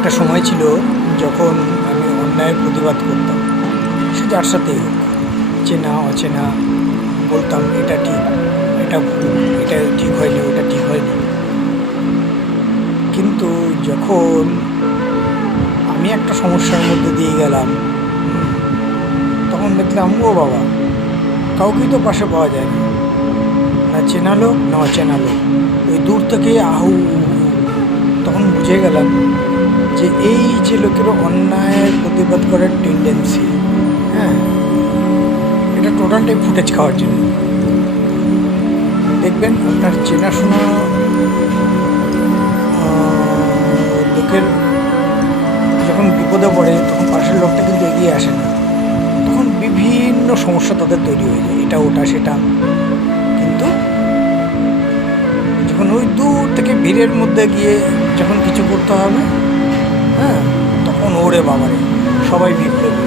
একটা সময় ছিল যখন আমি অন্যায়ের প্রতিবাদ করতাম, সে যার সাথেই হোক, চেনা অচেনা, বলতাম এটা ঠিক, এটা ভুল, এটা ঠিক হয়নি, ওটা ঠিক হয়নি। কিন্তু যখন আমি একটা সমস্যার মধ্যে দিয়ে গেলাম, তখন দেখলাম ও বাবা, কাউকেই তো পাশে পাওয়া যায় না, না চেনা লোক না অচেনা লোক, ওই দূর থেকে আহু। তখন বুঝে গেলাম যে এই যে লোকের অন্যায়ের প্রতিবাদ করার টেন্ডেন্সি, হ্যাঁ, এটা টোটালটাই ফুটেজ খাওয়ার জন্য। দেখবেন আপনার চেনাশোনা লোকের যখন বিপদে পড়ে তখন পাশের লোকটা কিন্তু এগিয়ে আসে না, তখন বিভিন্ন সমস্যা তাদের তৈরি হয়ে যায়, এটা ওটা সেটা। কিন্তু যখন ওই দূর থেকে ভিড়ের মধ্যে গিয়ে যখন কিছু করতে হবে, হ্যাঁ, তখন ওরে বাবারে সবাই বিপ্লবী।